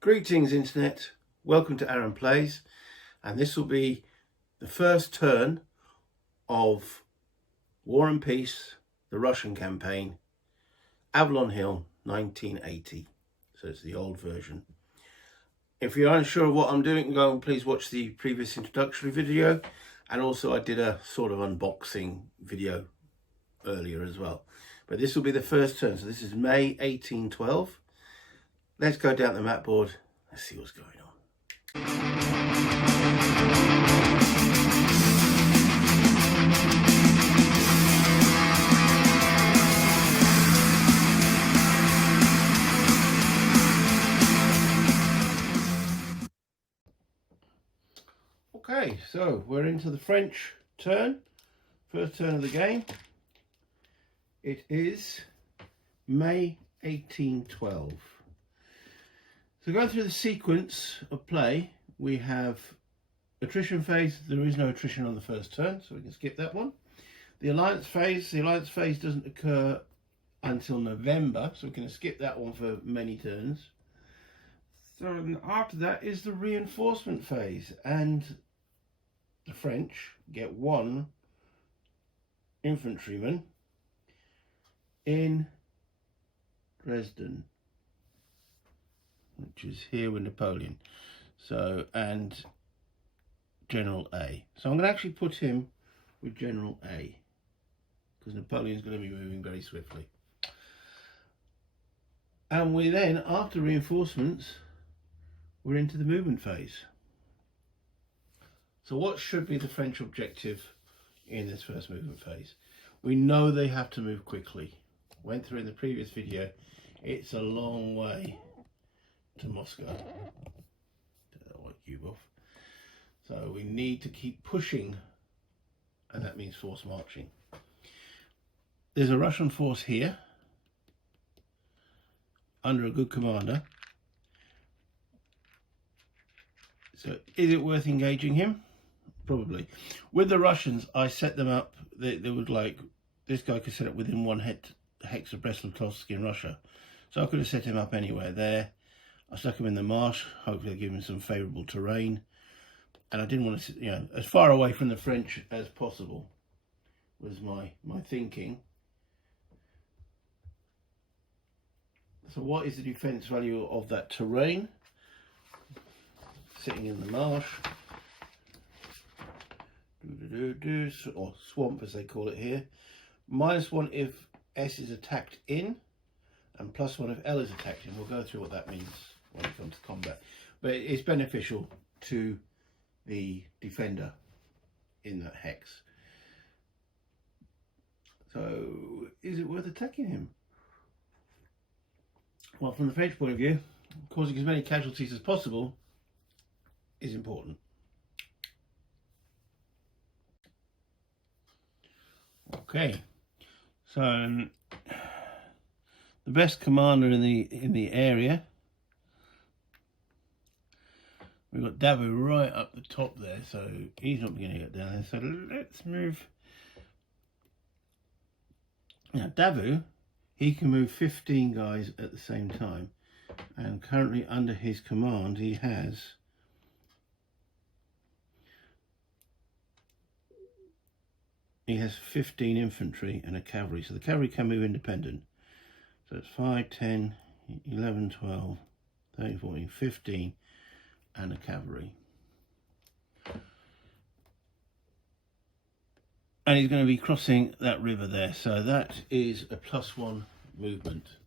Greetings Internet, welcome to Aaron Plays, and this will be the first turn of War and Peace, the Russian campaign, Avalon Hill 1980, so it's the old version. If you're unsure of what I'm doing, go and please watch the previous introductory video, and also I did a sort of unboxing video earlier as well. But this will be the first turn, so this is May 1812. Let's go down the map board. Let's see what's going on. Okay, so we're into the French turn. First turn of the game. It is May 1812. So going through the sequence of play, we have attrition phase. There is no attrition on the first turn, so we can skip that one. The alliance phase doesn't occur until November, so we can skip that one for many turns. So after that is the reinforcement phase, and the French get one infantryman in Dresden, which is here with Napoleon. So, and General A. So I'm going to actually put him with General A, because Napoleon's going to be moving very swiftly. And we then, after reinforcements, we're into the movement phase. So what should be the French objective in this first movement phase? We know they have to move quickly. Went through in the previous video, it's a long way to Moscow. Take that white cube off. So we need to keep pushing, and that means force marching. There's a Russian force here under a good commander. So is it worth engaging him? Probably. With the Russians, I set them up. They would, like, this guy could set up within one hex of Brest-Litovsk in Russia. So I could have set him up anywhere there. I stuck him in the marsh, hopefully give him some favourable terrain. And I didn't want to, you know, as far away from the French as possible was my thinking. So what is the defence value of that terrain? Sitting in the marsh. Or swamp as they call it here. -1 if S is attacked in, and +1 if L is attacked in. We'll go through what that means when it comes to combat. But it's beneficial to the defender in that hex. So, is it worth attacking him? Well, from the French point of view, causing as many casualties as possible is important. Okay, so the best commander in the area, we've got Davout right up the top there, so he's not going to get down there. So let's move. Now Davout, he can move 15 guys at the same time, and currently under his command he has He has 15 infantry and a cavalry, so the cavalry can move independent. So it's 5, 10, 11, 12, 13, 14, 15 and a cavalry. And he's going to be crossing that river there, so that is a +1 movement.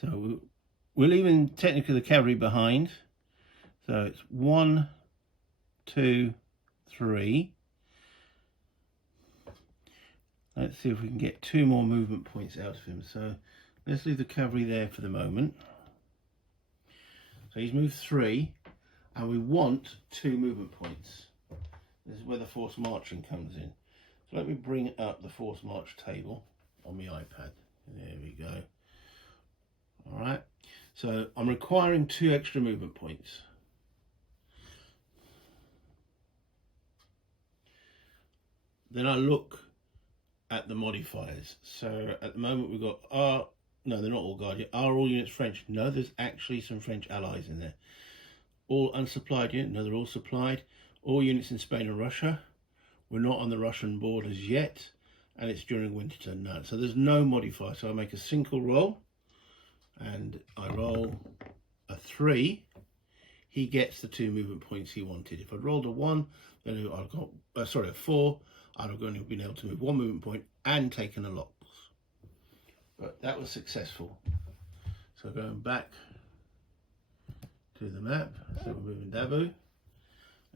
So we're leaving technically the cavalry behind. So it's 1, 2, 3. Let's see if we can get 2 more movement points out of him. So let's leave the cavalry there for the moment. So he's moved 3, and we want 2 movement points. This is where the force marching comes in. So let me bring up the force march table on my iPad. There we go. All right. So I'm requiring 2 extra movement points. Then I look at the modifiers. So at the moment we've got no, they're not all Guardian. Are all units French? No, there's actually some French allies in there. All unsupplied units? No, they're all supplied. All units in Spain and Russia. We're not on the Russian borders yet, and it's during winter turn. No, so there's no modifier. So I make a single roll, and I roll a 3. He gets the 2 movement points he wanted. If I'd rolled a 1, then I'd got a 4. I'd have only been able to move 1 movement point and taken a loss. But that was successful. So going back to the map, so we're moving Dabu,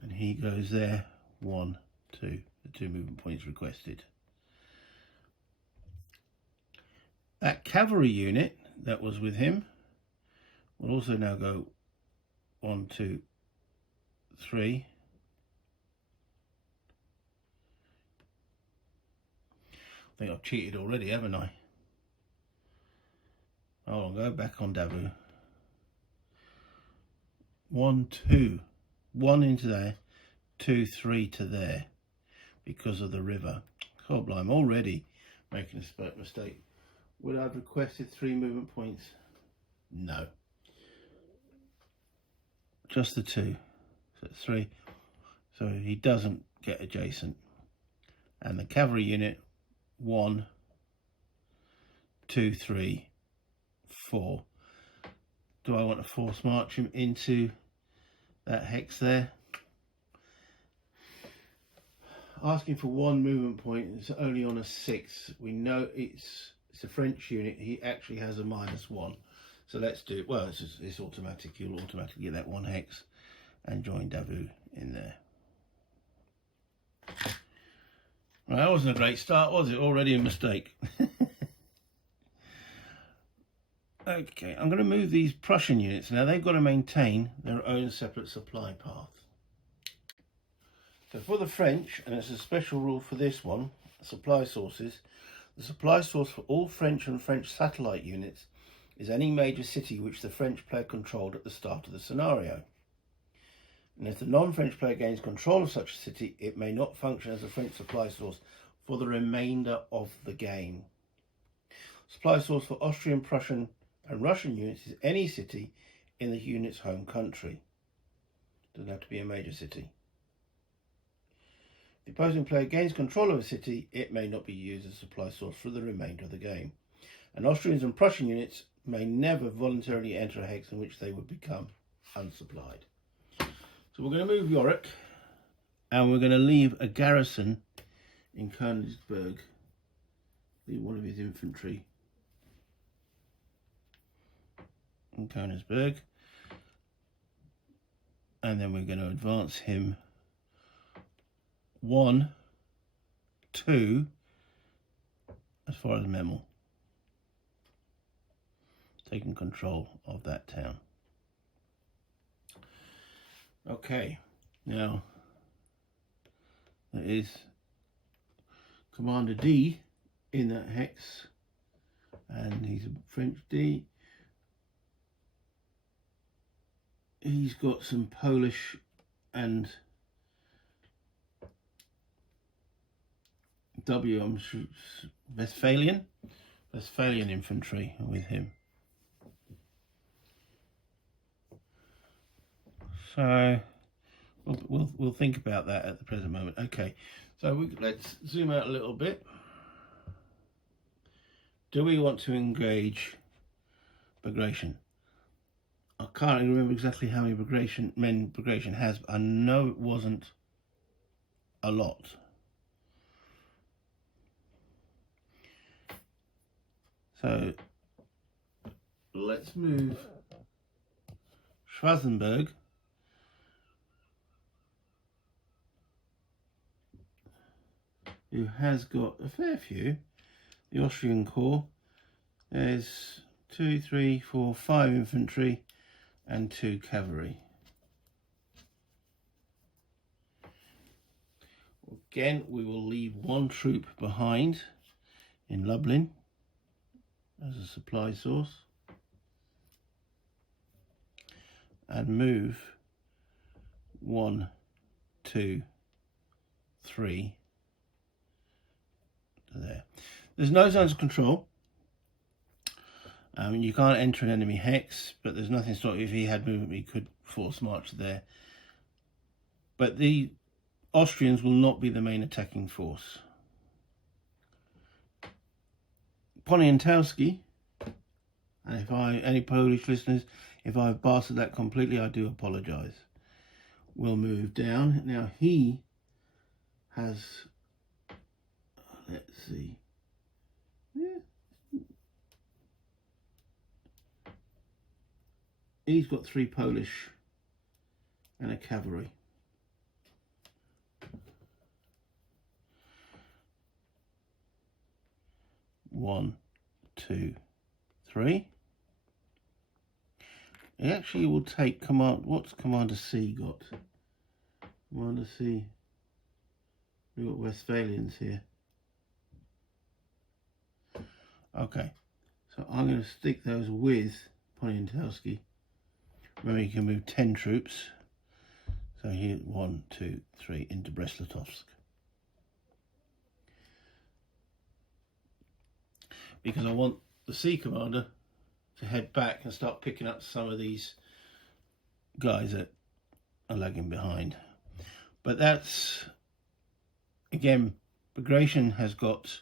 and he goes there. 1, 2, the 2 movement points requested. That cavalry unit that was with him will also now go 1, 2, 3. I think I've cheated already, haven't I? Hold on, go back on Dabu. 1, 2. 1 into there, 2, 3 to there because of the river. God, I'm already making a mistake. Would I have requested 3 movement points? No. Just the 2. So it's 3. So he doesn't get adjacent. And the cavalry unit, 1, 2, 3, 4. Do I want to force march him into that hex there? Asking for 1 movement point. It's only on a 6. We know it's a French unit. He actually has a -1. So let's do it. Well, it's automatic. You'll automatically get that 1 hex and join Dabu in there. Well, that wasn't a great start, was it? Already a mistake. Okay, I'm going to move these Prussian units. Now they've got to maintain their own separate supply path. So for the French, and it's a special rule for this one, supply sources, the supply source for all French and French satellite units is any major city which the French player controlled at the start of the scenario. And if the non-French player gains control of such a city, it may not function as a French supply source for the remainder of the game. Supply source for Austrian, Prussian and Russian units is any city in the unit's home country. Doesn't have to be a major city. If the opposing player gains control of a city, it may not be used as a supply source for the remainder of the game. And Austrians and Prussian units may never voluntarily enter a hex in which they would become unsupplied. So we're going to move Yorick, and we're going to leave a garrison in Königsberg. Leave one of his infantry in Königsberg, and then we're going to advance him 1, 2 as far as Memel, taking control of that town. Okay, now there is Commander D in that hex, and he's a French D. He's got some Polish and Westphalian infantry with him. So we'll think about that at the present moment. Okay, so let's zoom out a little bit. Do we want to engage Bagration? I can't remember exactly how many men Bagration has, but I know it wasn't a lot. So let's move Schwarzenberg who has got a fair few. The Austrian Corps, there's 2, 3, 4, 5 infantry and 2 cavalry. Again, we will leave 1 troop behind in Lublin as a supply source and move 1, 2, 3 to there. There's no zones of control, You can't enter an enemy hex, but there's nothing stopping. If he had movement, he could force march there. But the Austrians will not be the main attacking force. Poniatowski, and if any Polish listeners, if I've bastarded that completely, I do apologise, will move down. Now he has, let's see, he's got 3 Polish and a cavalry. One, 2, 3. It actually will take command. What's Commander C got? Commander C. We've got Westphalians here. Okay, so I'm going to stick those with Poniatowski. Remember, you can move 10 troops. So here, 1, 2, 3 into Brest-Litovsk. Because I want the C commander to head back and start picking up some of these guys that are lagging behind. But that's, again, Bagration has got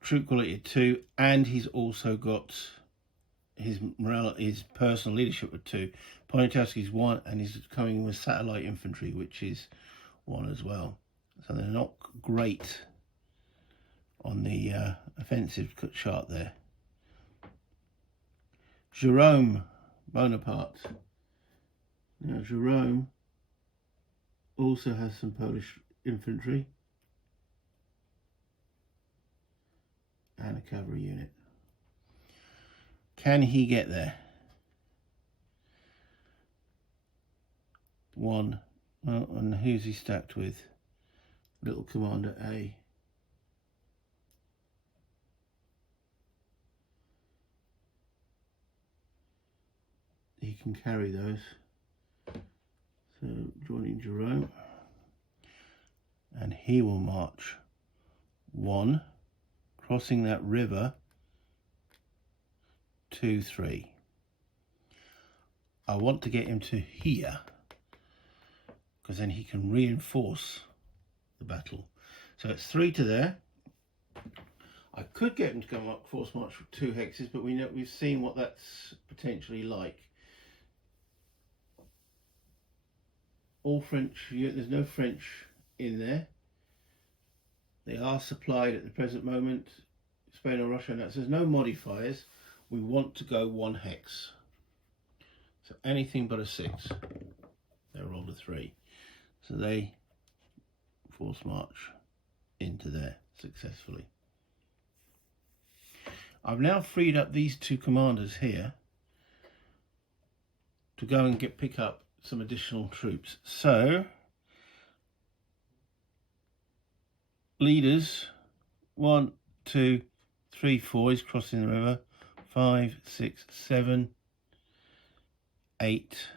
troop quality at 2, and he's also got his morale, his personal leadership at 2. Poniatowski's 1, and he's coming with satellite infantry, which is 1 as well. So they're not great on the offensive chart there. Jerome Bonaparte. Now Jerome also has some Polish infantry and a cavalry unit. Can he get there? 1. Well, and who's he stacked with? Little Commander A. He can carry those. So joining Jerome, and he will march 1, crossing that river, 2, 3. I want to get him to here, because then he can reinforce the battle. So it's 3 to there. I could get him to come up force march with 2 hexes, but we've seen what that's potentially like. All French, there's no French in there. They are supplied at the present moment, Spain or Russia, and that says no modifiers. We want to go 1 hex. So anything but a 6. They rolled a 3. So they force march into there successfully. I've now freed up these 2 commanders here to go and pick up some additional troops. So leaders 1, 2, 3, 4 is crossing the river. 5, 6, 7, 8,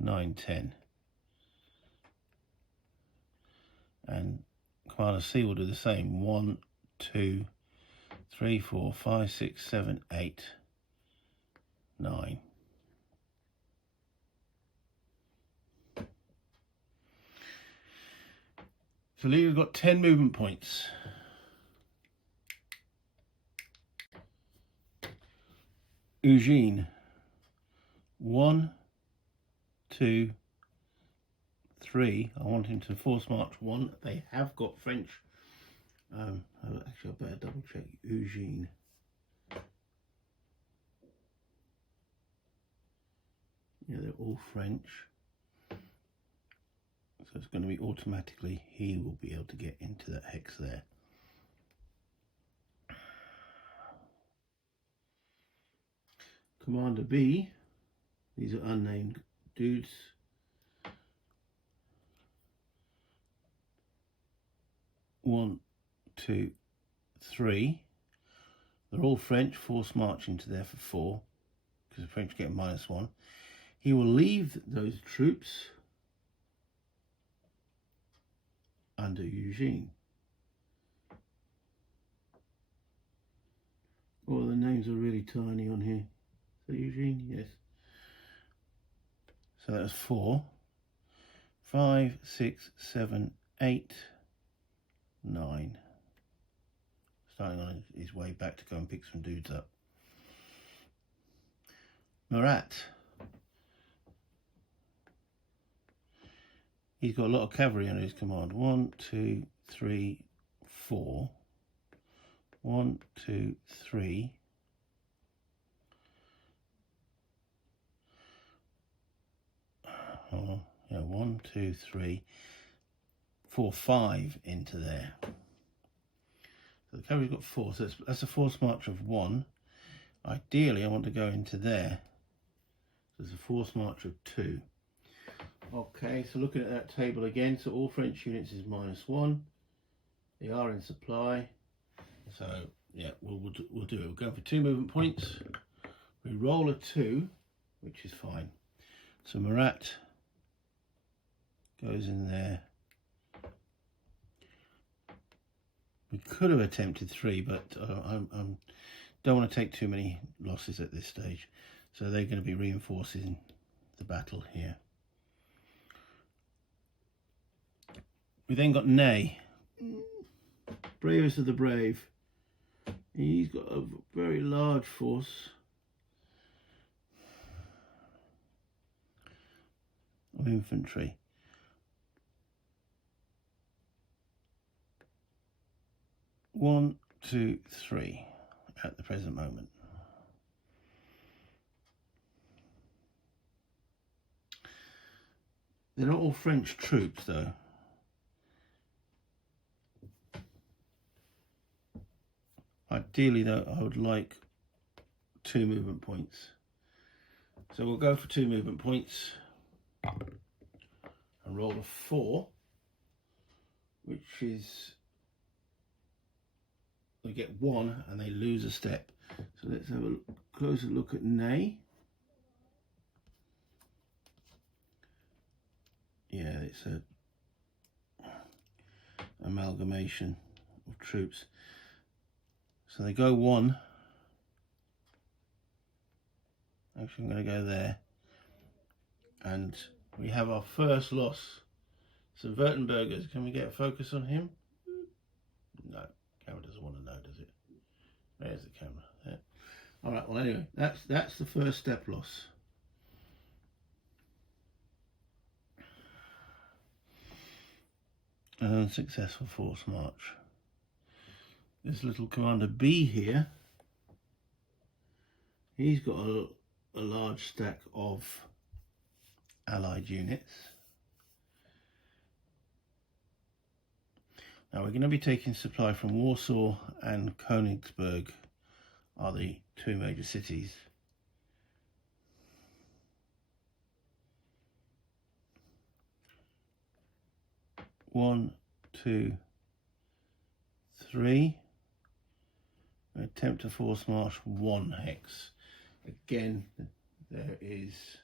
9, 10. And Commander C will do the same. 1, 2, 3, 4, 5, 6, 7, 8, 9. So Leader's got 10 movement points. Eugene, 1, 2, 3. I want him to force march 1. They have got French. Actually, I better double check. Eugene. Yeah, they're all French. So it's going to be automatically, he will be able to get into that hex there. Commander B, these are unnamed dudes. One, 2, 3. They're all French, force marching to there for 4, because the French get -1. He will leave those troops under Eugene. Oh, the names are really tiny on here. So Eugene, yes. So that's 4, 5, 6, 7, 8, 9. Starting on his way back to go and pick some dudes up. Murat. He's got a lot of cavalry under his command. 1, 2, 3, 4. 1, 2, 3. Oh, yeah, 1, 2, 3, 4, 5 into there. So the cavalry's got 4, so that's a force march of 1. Ideally, I want to go into there. So there's a force march of 2. Okay, so looking at that table again, so all French units is -1. They are in supply. So yeah, we'll do it. We'll go for 2 movement points. We roll a 2, which is fine. So Murat goes in there. We could have attempted 3, but I don't want to take too many losses at this stage. So they're going to be reinforcing the battle here. We then got Ney, bravest of the brave. He's got a very large force of infantry. One, 2, 3 at the present moment. They're not all French troops though. Ideally though, I would like 2 movement points. So we'll go for 2 movement points and roll a 4, which is, they get 1 and they lose a step. So let's have a closer look at Ney. Yeah, it's a amalgamation of troops. So they go 1. Actually, I'm going to go there. And we have our first loss. So Württembergers, can we get a focus on him? No, camera doesn't want to know, does it? There's the camera. There. All right. Well, anyway, that's the first step loss. An unsuccessful force march. This little Commander B here, he's got a large stack of allied units. Now we're going to be taking supply from Warsaw and Königsberg, are the 2 major cities. One, 2, 3. Attempt to force march 1 hex. Again, there is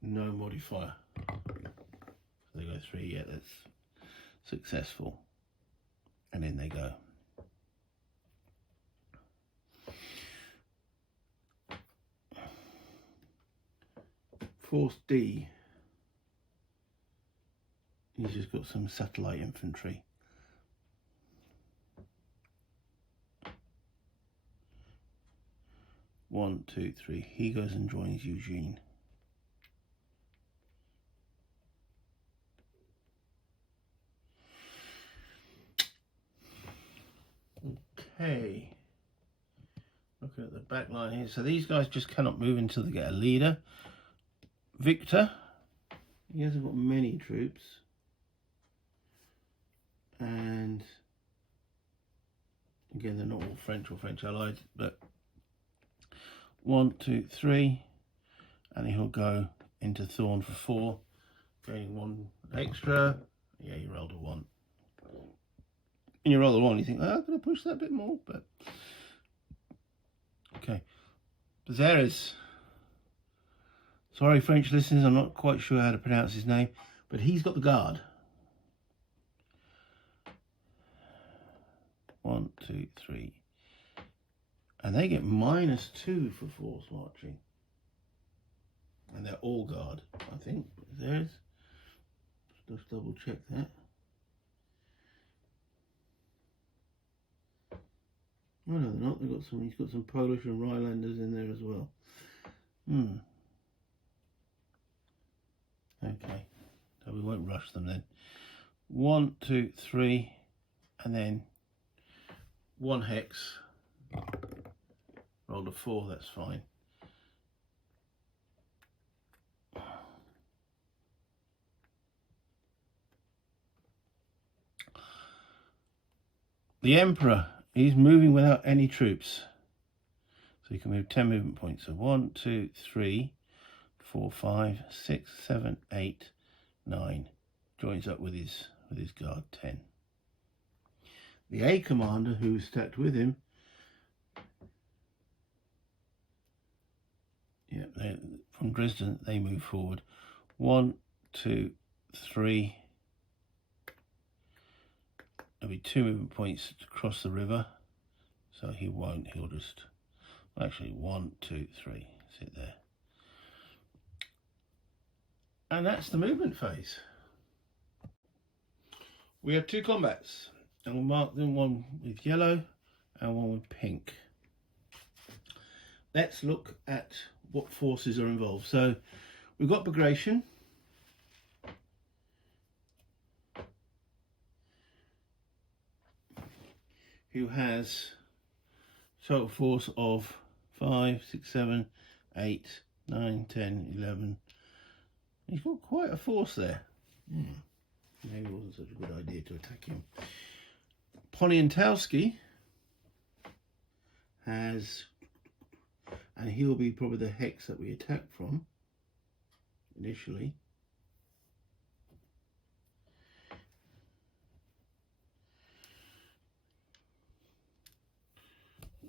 no modifier. They go 3, yeah, that's successful. And in they go. Force D. He's just got some satellite infantry. One, 2, 3. He goes and joins Eugene. Okay. Looking at the back line here. So these guys just cannot move until they get a leader. Victor. He hasn't got many troops. And again, they're not all French or French allied, but 1, 2, 3, and he'll go into Thorn for 4, gaining 1 extra. Yeah, you rolled a 1. And you roll a 1, you think, oh, I'm going to push that a bit more, but okay. Bezeres. Sorry, French listeners, I'm not quite sure how to pronounce his name, but he's got the guard. 1, 2, 3, And they get -2 for force marching. And they're all guard, I think. There's. Just double check that. Oh no, they're not. They've got some. He's got some Polish and Rhinelanders in there as well. Okay, so we won't rush them then. 1, 2, 3, and then 1 hex. Rolled a 4. That's fine. The Emperor, he's moving without any troops. So you can move 10 movement points. So 1, 2, 3, 4, 5, 6, 7, 8, 9. Joins up with his guard, 10. The A commander, who's stacked with him, yeah, from Dresden, they move forward. 1, 2, 3. There'll be 2 movement points to cross the river, so he won't. He'll just, actually 1, 2, 3. Sit there, and that's the movement phase. We have 2 combats, and we'll mark them, one with yellow and one with pink. Let's look at what forces are involved. So we've got Bagration, who has total force of 5, 6, 7, 8, 9, 10, 11. He's got quite a force there. Maybe it wasn't such a good idea to attack him. Poniatowski has, and he'll be probably the hex that we attack from initially.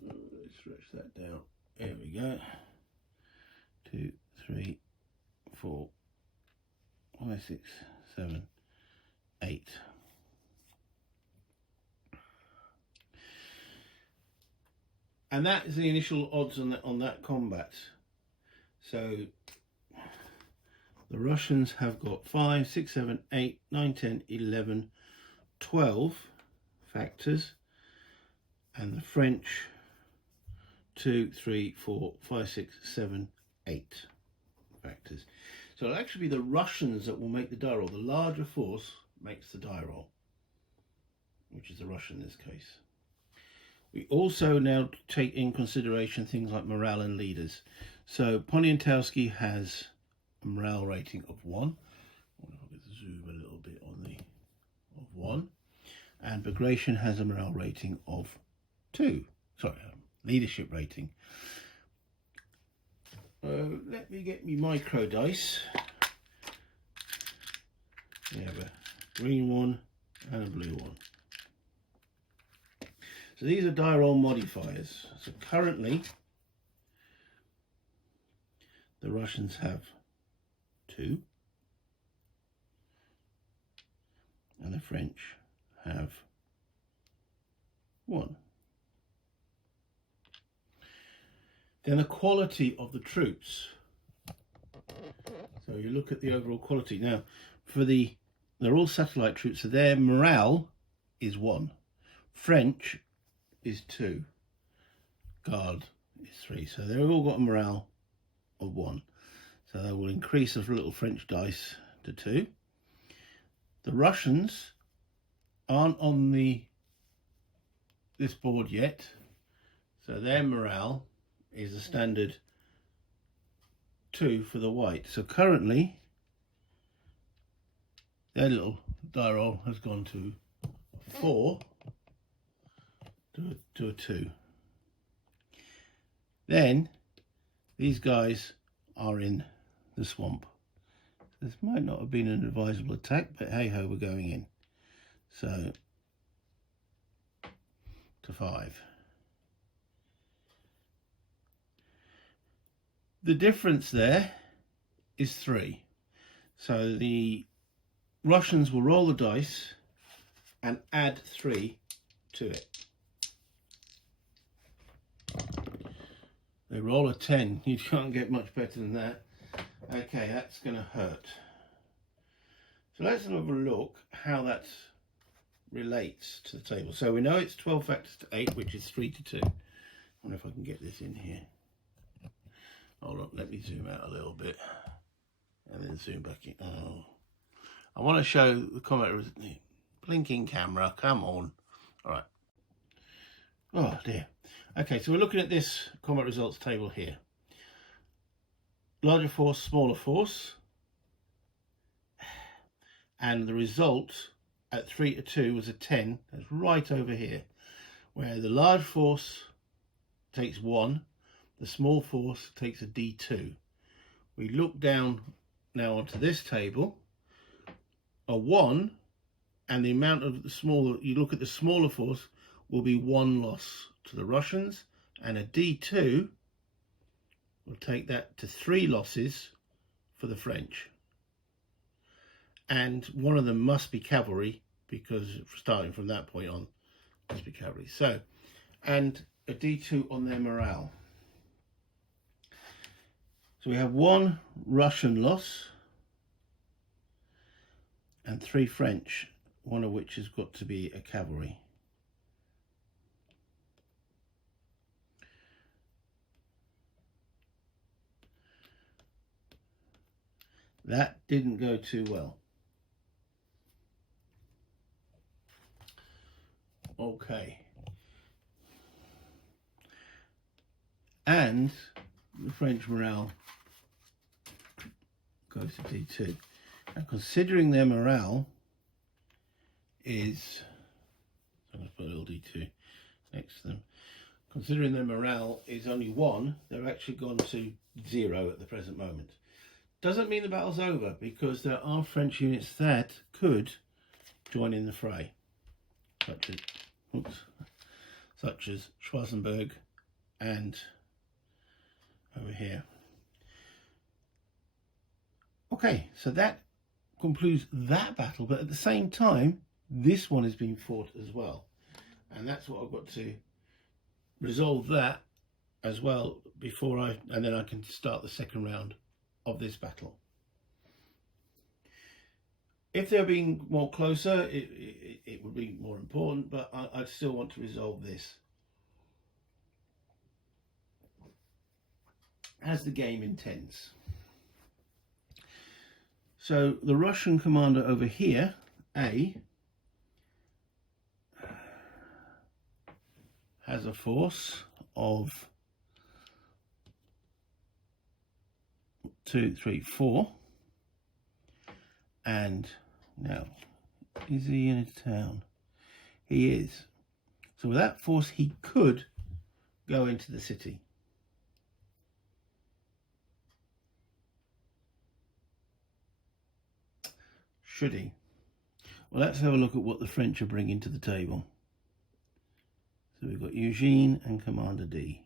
Let's stretch that down. There we go. 2, 3, 4, 5, 6, 7, 8. And that is the initial odds on that combat. So the Russians have got 5, 6, 7, 8, 9, 10, 11, 12 factors, and the French 2, 3, 4, 5, 6, 7, 8 factors. So it'll actually be the Russians that will make the die roll. The larger force makes the die roll, which is the Russian in this case. We also now take in consideration things like morale and leaders. So Poniatowski has a morale rating of 1. I wonder if I could zoom a little bit on the of 1. And Bagration has a morale rating of 2. Sorry, leadership rating. Let me get me micro dice. We have a green one and a blue one. So these are die roll modifiers. So currently the Russians have 2 and the French have 1. Then the quality of the troops. So you look at the overall quality. Now they're all satellite troops, so their morale is 1. French is 2. Guard is 3. So they've all got a morale of 1. So they will increase a little French dice to 2. The Russians aren't on this board yet, so their morale is a standard 2 for the white. So currently their little die roll has gone to a 4 to a 2. Then these guys are in the swamp. This might not have been an advisable attack, but hey ho, we're going in. So to 5. The difference there is 3. So the Russians will roll the dice and add 3 to it. They roll a 10. You can't get much better than that. Okay, that's going to hurt. So let's have a look how that relates to the table. So we know it's 12 factors to 8, which is 3 to 2. I wonder if I can get this in here. Hold on, let me zoom out a little bit. And then zoom back in. Oh. I want to show the comment. Blinking camera, come on. All right. Oh dear. Okay, so we're looking at this combat results table here. Larger force, smaller force. And the result at 3 to 2 was a 10. That's right over here. Where the large force takes 1, the small force takes a D2. We look down now onto this table. A 1 and the amount of the smaller, you look at the smaller force, will be 1 loss to the Russians, and a D2 will take that to 3 losses for the French. And one of them must be cavalry, because starting from that point on, must be cavalry. So, and a D2 on their morale. So we have 1 Russian loss and 3 French, one of which has got to be a cavalry. That didn't go too well. Okay. And the French morale goes to D2. And considering their morale is, I'm going to put a little D2 next to them. Considering their morale is only 1, they're actually gone to 0 at the present moment. Doesn't mean the battle's over, because there are French units that could join in the fray, such as Schwarzenberg and over here. Okay, so that concludes that battle, but at the same time, this one is being fought as well. And that's what I've got to resolve that as well before and then I can start the second round of this battle. If they're being more closer, it would be more important, but I'd still want to resolve this as the game intends. So the Russian commander over here, A, has a force of 2, 3, 4, and now, is he in a town? He is. So with that force, he could go into the city. Should he? Well, let's have a look at what the French are bringing to the table. So we've got Eugene and Commander D.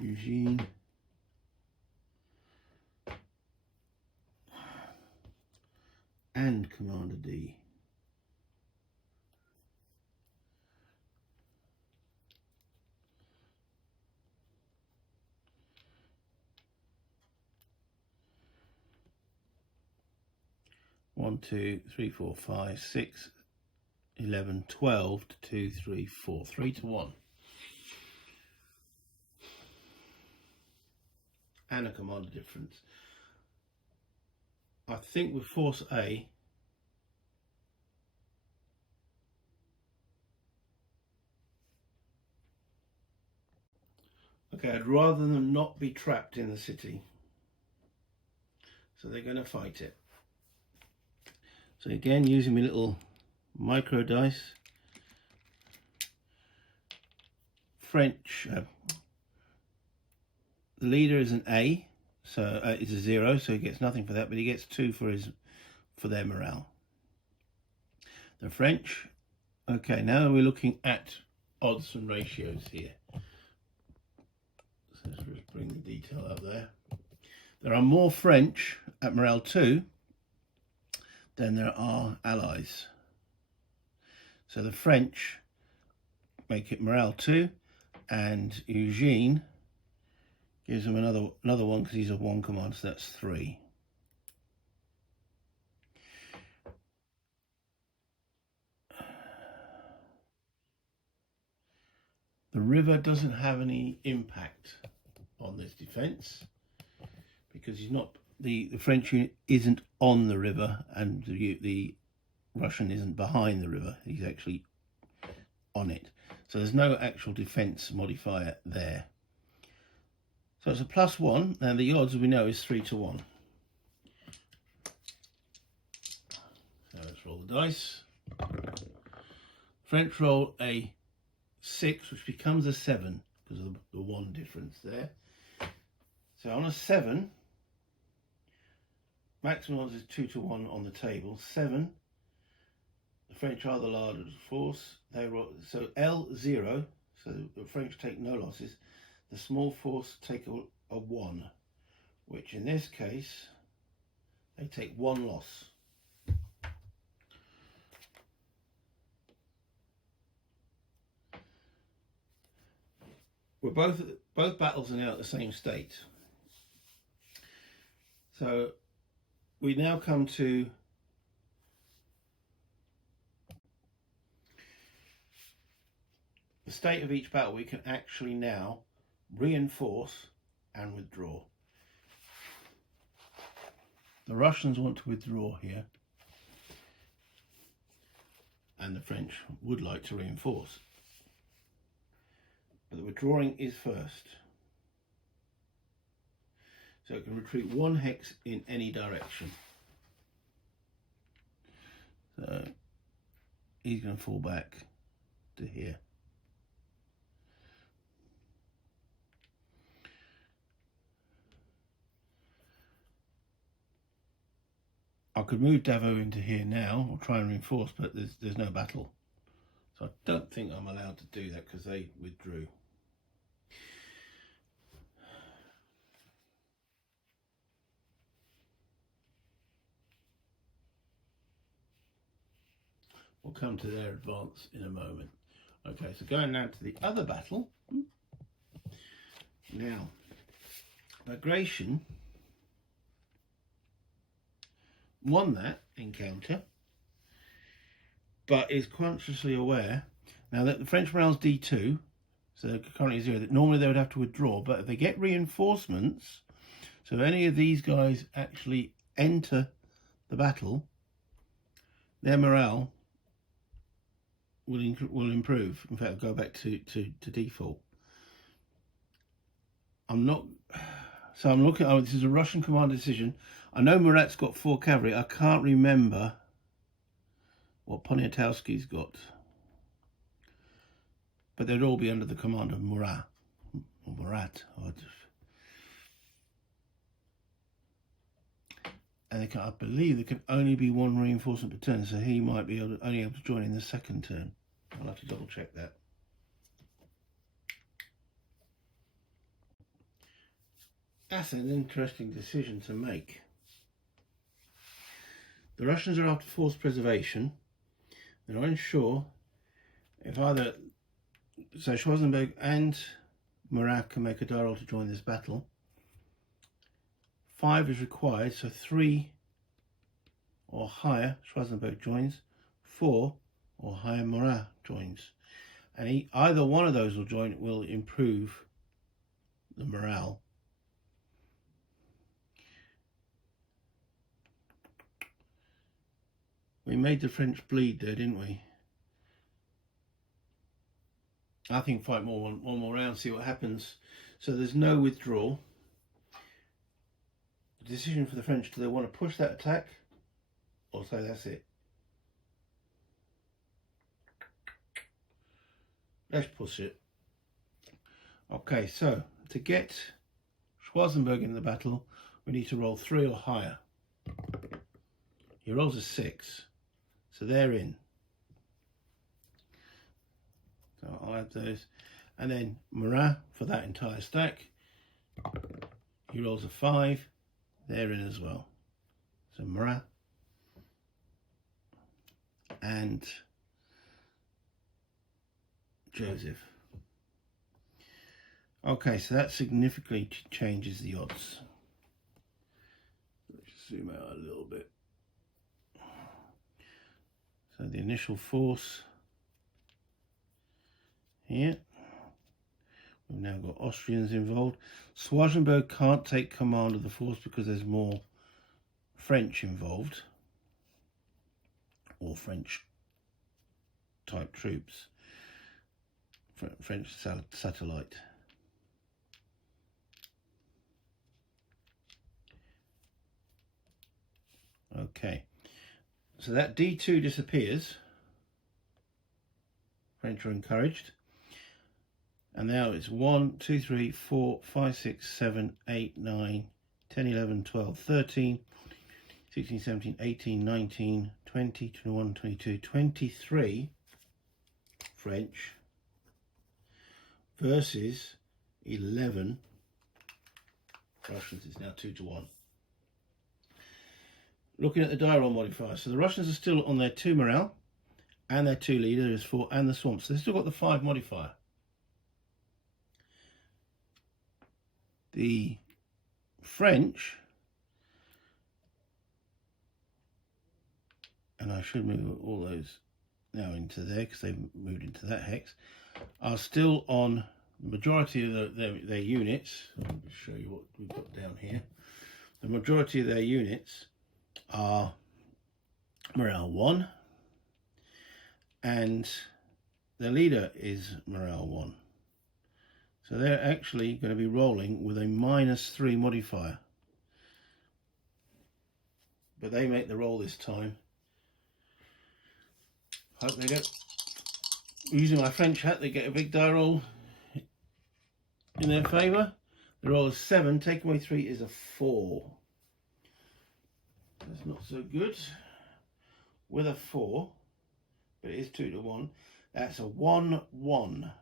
Eugene and Commander D. One, 2, 3, 4, 5, 6, 11, 12 to 2, 3, 4, 3 to 1. And a commander difference. I think with force A, okay, I'd rather them not be trapped in the city. So they're going to fight it. So again, using my little micro dice, French, the leader is an A, so it's a 0, so he gets nothing for that, but he gets 2 for their morale. The French, okay, now we're looking at odds and ratios here. So let's just bring the detail up there. There are more French at morale 2 than there are allies. So the French make it morale 2 and Eugene gives him another one because he's a 1 command, so that's 3. The river doesn't have any impact on this defence because he's not, the French unit isn't on the river and the Russian isn't behind the river. He's actually on it. So there's no actual defence modifier there. So it's a +1, and the odds we know is 3 to 1. So let's roll the dice. French roll a 6, which becomes a 7 because of the 1 difference there. So on a 7, maximum odds is 2 to 1 on the table. 7, the French are the largest force. They roll, so L0, so the French take no losses. The small force take a 1, which in this case they take 1 loss. We're both battles are now at the same state. So we now come to the state of each battle. We can actually now reinforce and withdraw. The Russians want to withdraw here, and the French would like to reinforce. But the withdrawing is first. So it can retreat 1 hex in any direction. So he's going to fall back to here. I could move Davo into here now or try and reinforce, but there's no battle. So I don't think I'm allowed to do that because they withdrew. We'll come to their advance in a moment. Okay, so going now to the other battle. Now, Bagration won that encounter, but is consciously aware now that the French morale's D2, so they're currently 0, that normally they would have to withdraw, but if they get reinforcements, so if any of these guys actually enter the battle, their morale will improve. In fact, go back to default. I'm looking, oh, this is a Russian commander decision. I know Murat's got 4 cavalry. I can't remember what Poniatowski's got. But they'd all be under the command of Murat. Or Murat. And I believe there can only be 1 reinforcement per turn, so he might be only able to join in the 2nd turn. I'll have to double check that. That's an interesting decision to make. The Russians are after force preservation. They're unsure if either, so Schwarzenberg and Murat can make a die roll to join this battle. 5 is required, so 3 or higher Schwarzenberg joins, 4 or higher Murat joins, and either one of those will improve the morale. We made the French bleed there, didn't we? I think fight one more round, see what happens. So there's no withdrawal. The decision for the French, do they want to push that attack or say that's it? Let's push it. Okay, so to get Schwarzenberg in the battle, we need to roll 3 or higher. He rolls a 6, so they're in. So I'll add those. And then Murat for that entire stack. He rolls a 5, they're in as well. So Murat and Joseph. Okay, so that significantly changes the odds. Let's zoom out a little bit. So the initial force here. We've now got Austrians involved. Schwarzenberg can't take command of the force because there's more French involved, or French type troops, French satellite. Okay, so that D2 disappears. French are encouraged. And now it's 1, 2, 3, 4, 5, 6, 7, 8, 9, 10, 11, 12, 13, 16, 17, 18, 19, 20, 21, 22, 23 French versus 11 Russians. It's now 2-1. Looking at the die roll modifier, so the Russians are still on their 2 morale and their 2 leader is 4 and the swamp. So they've still got the 5 modifier. The French, and I should move all those now into there because they've moved into that hex, are still on the majority of their units. I'll just show you what we've got down here. The majority of their units are morale 1 and their leader is morale 1. So they're actually going to be rolling with a -3 modifier. But they make the roll this time. Hope they don't. Using my French hat, they get a big die roll in their favour. The roll is 7, take away 3 is a 4. That's not so good. With a 4, but it is 2-1. That's a 1-1.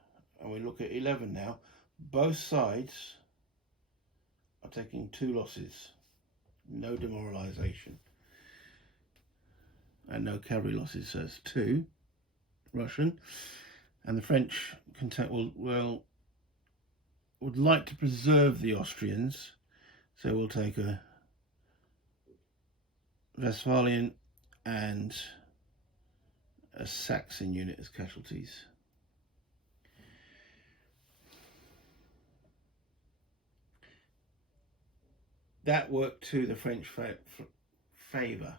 And we look at 11 now. Both sides are taking 2 losses. No demoralisation. And no cavalry losses. So it's 2 Russian. And the French would like to preserve the Austrians. So we'll take a Westphalian and a Saxon unit as casualties. That worked to the French favour,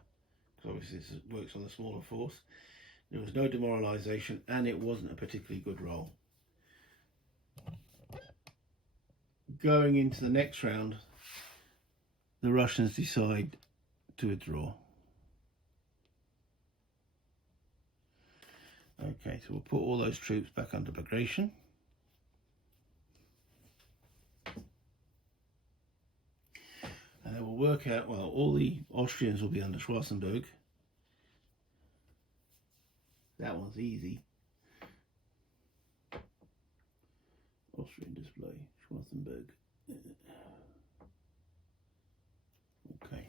because obviously this works on the smaller force. There was no demoralisation and it wasn't a particularly good roll. Going into the next round, the Russians decide to withdraw. Okay, so we'll put all those troops back under Bagration. And then we'll work out, well, all the Austrians will be under Schwarzenberg. That one's easy. Austrian display, Schwarzenberg. Okay.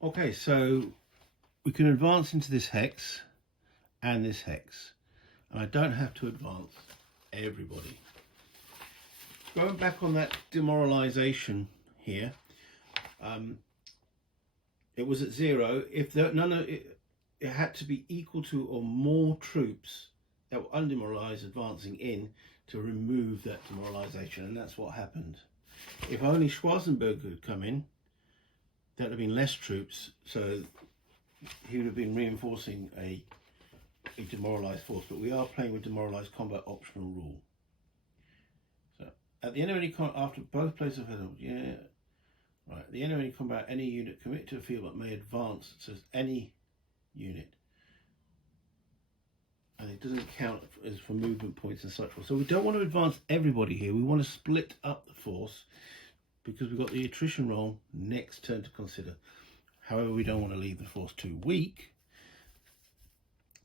Okay, so we can advance into this hex and this hex. And I don't have to advance everybody. Going back on that demoralisation here, it was at 0. If it had to be equal to or more troops that were undemoralised advancing in to remove that demoralisation, and that's what happened. If only Schwarzenberg had come in, that would have been less troops, so he would have been reinforcing a demoralised force. But we are playing with demoralised combat optional rule. So at the end of any combat, after both players have held, right. At the end of any combat, any unit committed to a field that may advance. It says any unit, and it doesn't count as for movement points and such. So we don't want to advance everybody here. We want to split up the force because we've got the attrition roll next turn to consider. However, we don't want to leave the force too weak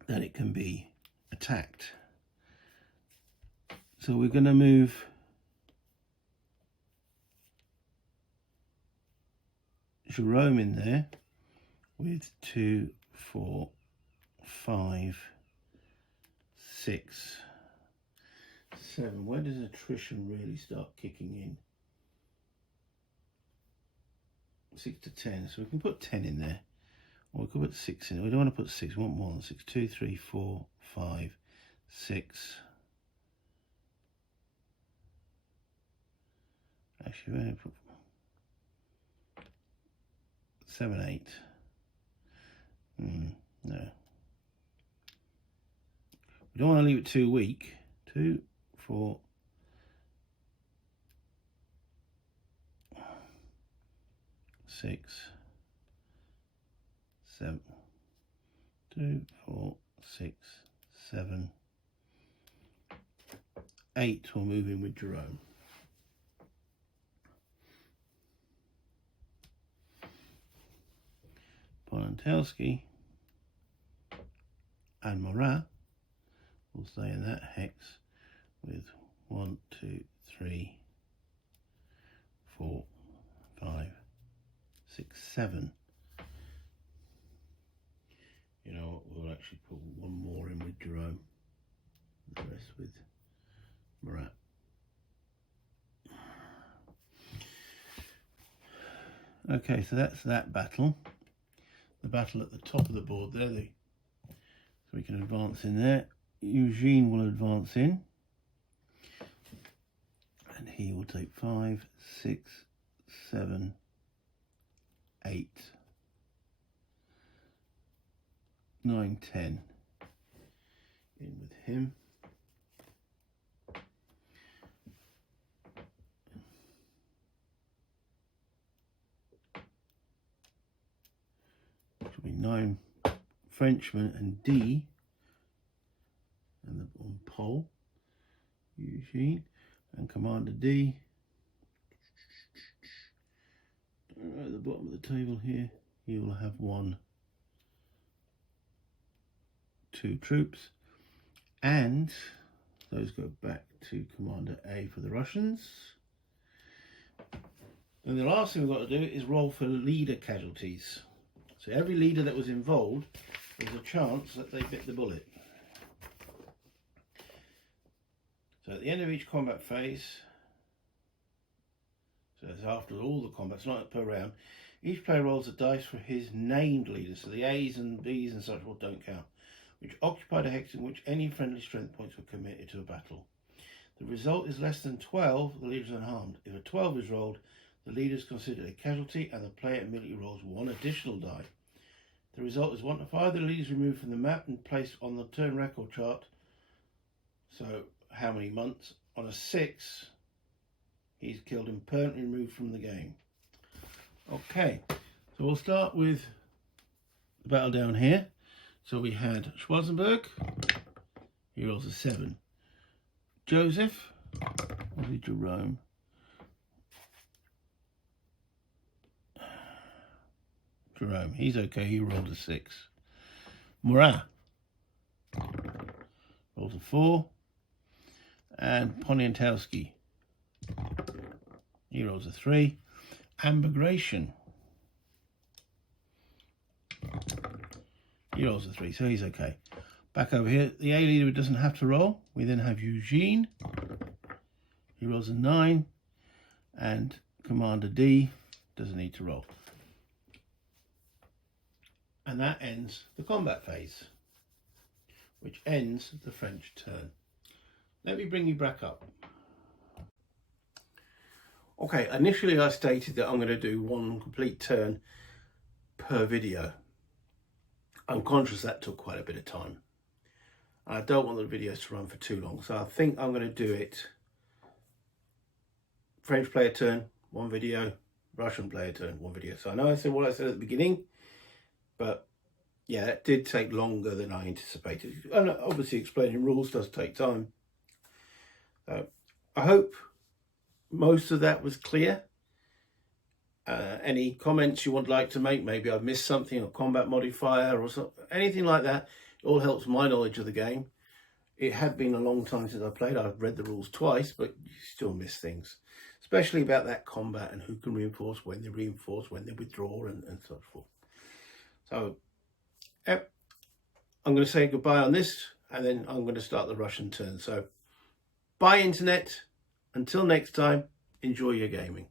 that it can be attacked. So we're going to move Jerome in there with 2, 4, 5, 6, 7. Where does attrition really start kicking in? 6 to 10. So we can put 10 in there. Or we could put 6 in. We don't want to put 6. We want more than 6. 2, 3, 4, 5, 6. Actually, we're going to put 7, 8. No. We don't want to leave it too weak. 2, 4, 6, 7. 2, 4, 6, 7, 8. We'll move in with Jerome. Polontelski and Morat will stay in that hex with 1, 2, 3, 4, 5, 6, 7. You know what, we'll actually put one more in with Jerome, the rest with Morat. Okay, so that's that battle. The battle at the top of the board there, so we can advance in there. Eugene will advance in, and he will take 5, 6, 7, 8, 9, 10 in with him. Which will be 9 Frenchmen and D, and on pole Eugene and Commander D. Right at the bottom of the table here, he will have 1, 2 troops, and those go back to Commander A for the Russians. And the last thing we've got to do is roll for leader casualties. So every leader that was involved, there's a chance that they bit the bullet. So at the end of each combat phase, so it's after all the combats, not per round, each player rolls a dice for his named leaders, so the A's and B's and such all don't count, which occupied a hex in which any friendly strength points were committed to a battle. The result is less than 12, the leader is unharmed. If a 12 is rolled, the leader is considered a casualty and the player immediately rolls 1 additional die. The result is 1 to 5, the leader is removed from the map and placed on the turn record chart. So how many months? On a 6, he's killed and permanently removed from the game. Okay, so we'll start with the battle down here. So we had Schwarzenberg, he rolls a 7. Joseph, obviously Jerome. Jerome, he's okay, he rolled a 6. Morat rolls a 4. And Poniatowski, he rolls a 3. Ambigration, he rolls a 3, so he's okay. Back over here, the A leader doesn't have to roll. We then have Eugene, he rolls a 9, and Commander D doesn't need to roll. And that ends the combat phase, which ends the French turn. Let me bring you back up. Okay, initially I stated that I'm going to do 1 complete turn per video. I'm conscious that took quite a bit of time. I don't want the videos to run for too long, so I think I'm going to do it French player turn, 1 video, Russian player turn, 1 video. So I know I said what I said at the beginning, but yeah, it did take longer than I anticipated. And obviously explaining rules does take time. So I hope most of that was clear. Any comments you would like to make, maybe I've missed something, or combat modifier or something, anything like that, it all helps my knowledge of the game. It had been a long time since I played. I've read the rules twice, but you still miss things, especially about that combat and who can reinforce, when they reinforce, when they withdraw, and so forth. So I'm going to say goodbye on this, and then I'm going to start the Russian turn. So Bye, Internet. Until next time, enjoy your gaming.